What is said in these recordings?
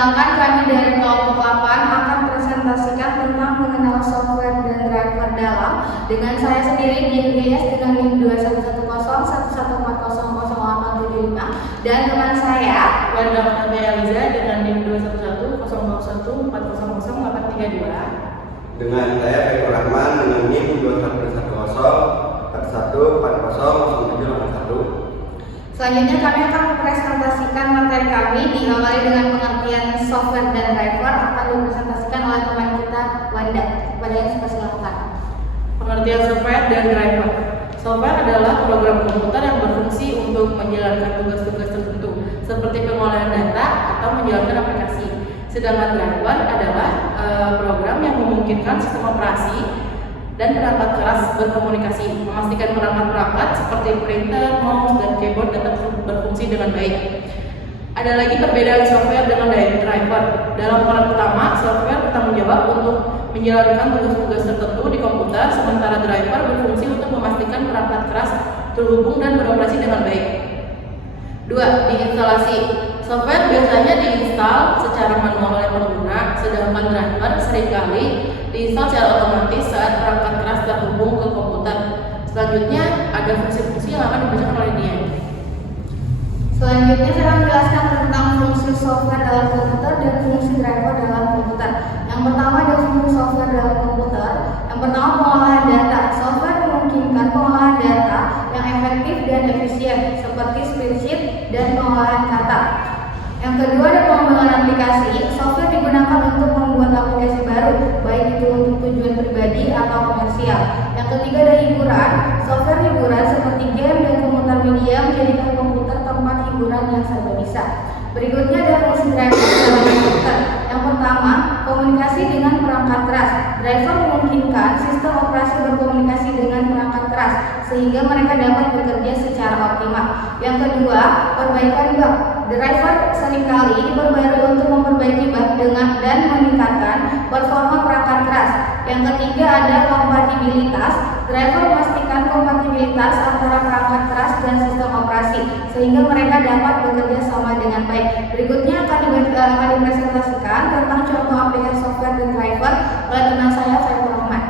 Perkenalkan, kami dari kelompok 8 akan presentasikan tentang mengenal software dan driver dalam dengan saya sendiri Dian Ilyas dengan NIM 211011400875 dan teman saya Wanda Fernanda Eliza dengan NIM 21100020832 dengan saya Faithur Rahman dengan NIM 211041400781. Selanjutnya kami akan mempresentasikan materi kami diawali dengan pengertian software dan driver akan dipresentasikan oleh teman kita Wanda. Kepada yang silakan. Pengertian software dan driver. Software adalah program komputer yang berfungsi untuk menjalankan tugas-tugas tertentu seperti pengolahan data atau menjalankan aplikasi. Sedangkan driver adalah program yang memungkinkan sistem operasi dan perangkat keras berkomunikasi, memastikan perangkat-perangkat seperti printer, mouse, dan keyboard dapat berfungsi dengan baik. Ada lagi perbedaan software dengan driver. Dalam peran utama, software bertanggung jawab untuk menjalankan tugas-tugas tertentu di komputer, sementara driver berfungsi untuk memastikan perangkat keras terhubung dan beroperasi dengan baik. 2. Diinstalasi. Software biasanya diinstal secara manual oleh pengguna, sedangkan driver seringkali diinstal secara otomatis saat perangkat keras terhubung ke komputer. Selanjutnya ada fungsi-fungsi yang akan dibacakan oleh dia. Selanjutnya saya akan menjelaskan tentang fungsi software dalam komputer dan fungsi driver dalam komputer. Yang pertama ada fungsi software dalam komputer. Yang pertama pengolahan data. Software memungkinkan pengolahan data yang efektif dan efisien seperti spreadsheet dan pengolahan kata. Yang kedua ada pengembangan aplikasi. Software digunakan untuk membuat aplikasi baru, baik itu untuk tujuan pribadi atau komersial. Yang ketiga ada hiburan. Software hiburan seperti game dan komuter media menjadikan komputer tempat hiburan yang serba bisa. Berikutnya ada fungsi driver dalam komputer. Yang pertama, komunikasi dengan perangkat keras. Driver memungkinkan sistem operasi berkomunikasi dengan perangkat keras sehingga mereka dapat bekerja secara optimal. Yang kedua, perbaikan bug. Driver seringkali diperbarui untuk memperbaiki bug dengan dan meningkatkan performa perangkat keras. Yang ketiga ada kompatibilitas. Driver memastikan kompatibilitas antara perangkat keras dan sistem operasi sehingga mereka dapat bekerja sama dengan baik. Berikutnya akan dipresentasikan tentang contoh aplikasi software dan driver oleh teman saya Faithur Rahman.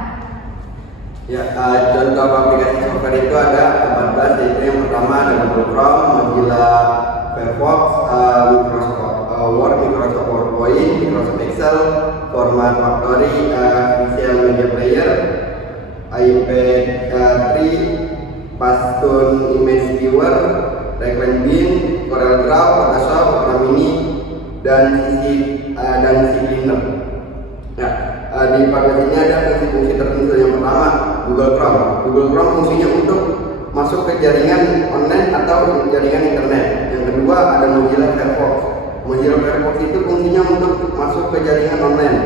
Ya, contoh aplikasi software itu ada 14, yaitu yang pertama ada Google Chrome, Mozilla Firefox, Microsoft Word, Microsoft PowerPoint, Microsoft Excel, Format Factory, Visual Media Player, iPad 3, Pastun Image Viewer, Recline Bin, Corel Draw, Photoshop, Opera Mini, dan CC Cleaner. Nah, di aplikasi ini ada fungsi-fungsi tertentu. Yang pertama Google Chrome. Google Chrome fungsinya untuk masuk ke jaringan online atau jaringan internet. Yang kedua ada Mozilla Firefox. Mozilla Firefox itu fungsinya untuk masuk ke jaringan online.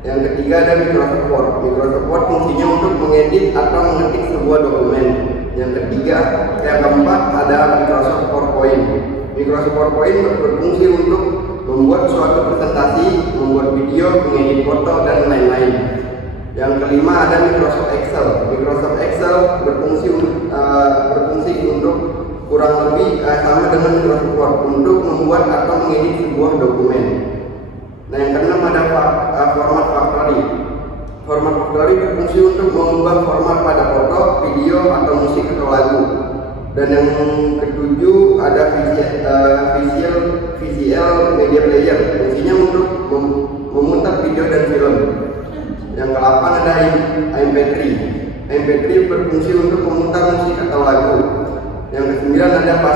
Yang ketiga ada Microsoft Word. Microsoft Word fungsinya untuk mengedit atau mengetik sebuah dokumen. Yang keempat ada Microsoft PowerPoint. Microsoft PowerPoint berfungsi untuk membuat suatu presentasi, membuat video, mengedit foto, dan lain-lain. Yang kelima ada Microsoft Excel. Microsoft Excel berfungsi untuk kurang lebih sama dengan Microsoft Word untuk membuat atau mengedit sebuah dokumen. Nah, yang keenam ada Format Factory. Format Factory berfungsi untuk mengubah format pada foto, video, atau musik atau lagu. Dan yang ketujuh ada Visual Media Player. Fungsinya untuk memutar video dan film. Yang ke-8 ada MP3. MP3 berfungsi untuk memutar musik atau lagu. Yang ke-9 ada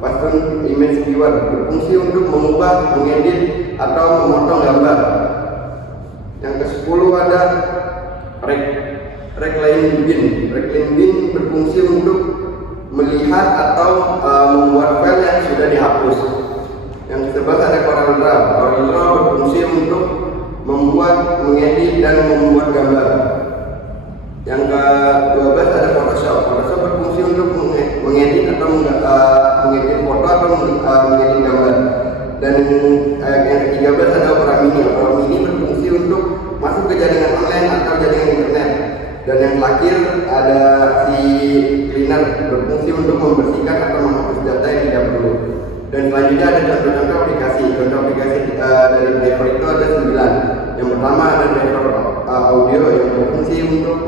Pastun Image Viewer, berfungsi untuk mengubah, mengedit, atau memotong gambar. Yang ke-10 ada Recline Bin. Recline Bin berfungsi untuk melihat atau membuat file yang sudah dihapus. Yang ke-11 ada Corel Draw. Corel Draw berfungsi untuk membuat, mengedit, dan membuat gambar. Yang ke-12 ada Photoshop. Photoshop berfungsi untuk mengedit atau mengedit foto atau mengedit gambar. Dan yang ke-13 ada Opera Mini. Opera Mini berfungsi untuk masuk ke jaringan online atau jaringan internet. Dan yang terakhir ada si Cleaner, berfungsi untuk membersihkan atau menghapus data yang tidak perlu. Dan selanjutnya ada contoh-contoh aplikasi. Contoh aplikasi dari driver itu ada 9. Yang pertama ada driver audio yang berfungsi untuk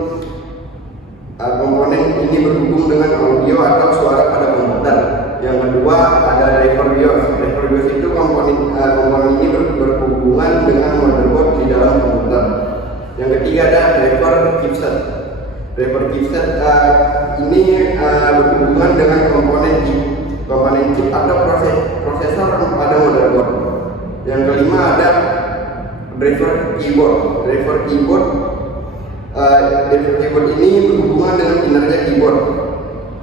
komponen ini berhubung dengan audio atau suara pada komputer. Yang kedua ada driver BIOS. Driver BIOS itu komponen ini berhubungan dengan motherboard di dalam komputer. Yang ketiga ada driver chipset. Driver chipset ini berhubungan dengan komponen chip atau prosesor pada motherboard. Yang kelima ada driver keyboard. Driver keyboard ini berhubungan dengan kinerja keyboard.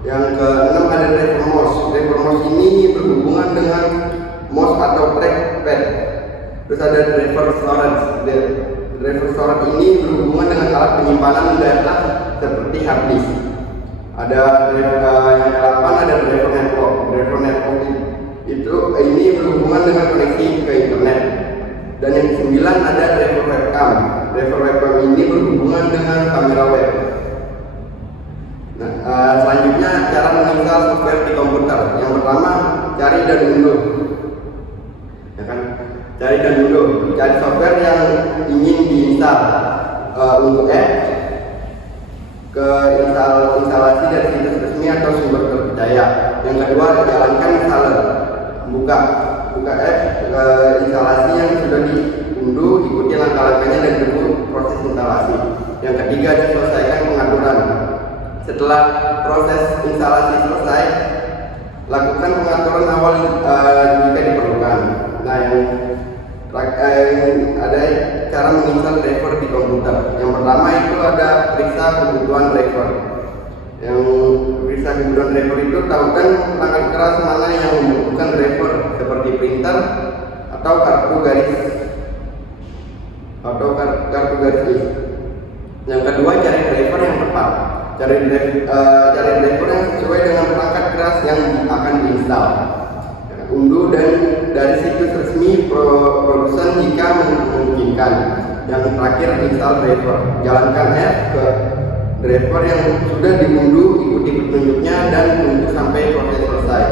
Yang keenam ada driver mouse. Driver mouse ini berhubungan dengan mouse atau trackpad. Terus ada driver storage. Driver storage ini berhubungan dengan alat penyimpanan data seperti hard disk. Ada yang ke-8 ada driver network. Driver network ini berhubungan dengan koneksi ke internet. Dan yang ke-9 ada driver webcam. Driver webcam ini berhubungan dengan kamera web. Nah, selanjutnya cara menginstal software di komputer. Yang pertama, cari dan unduh. Ya kan? Cari dan unduh. Cari software yang ingin diinstal. Untuk ke instalasi dari situs resmi atau sumber terpercaya. Yang kedua, jalankan installer. Buka instalasi yang sudah diunduh, ikuti langkah-langkahnya dan tunggu proses instalasi. Yang ketiga, selesaikan pengaturan. Setelah proses instalasi selesai, lakukan pengaturan awal jika diperlukan. Nah, ada cara menginstal driver di komputer. Yang pertama itu ada periksa kebutuhan driver. Yang periksa kebutuhan driver itu tahukan perangkat keras mana yang membutuhkan driver seperti printer atau kartu garis list. Yang kedua, cari driver yang tepat. Cari driver yang sesuai dengan perangkat keras yang akan diinstal. Unduh dan dari situs resmi produsen jika memungkinkan. Yang terakhir, install driver. Jalankan ke driver yang sudah diunduh, ikuti petunjuknya dan tunggu sampai proses selesai.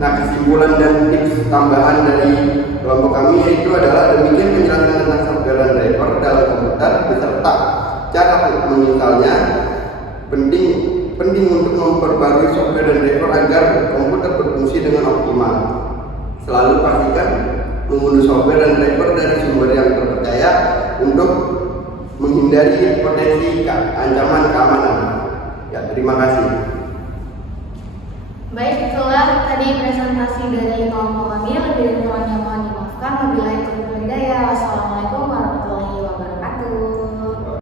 Nah, kesimpulan dan tips tambahan dari kelompok kami yaitu adalah demikian penjelasan tentang software dan driver dalam komputer beserta cara menginstalnya. Penting untuk memperbarui software dan driver agar komputer berfungsi dengan optimal. Selalu pastikan mengunduh software dan driver dari sumber yang terpercaya untuk menghindari potensi ancaman keamanan. Ya, terima kasih. Baik, itulah tadi presentasi dari kelompok kami. Lebih kurangnya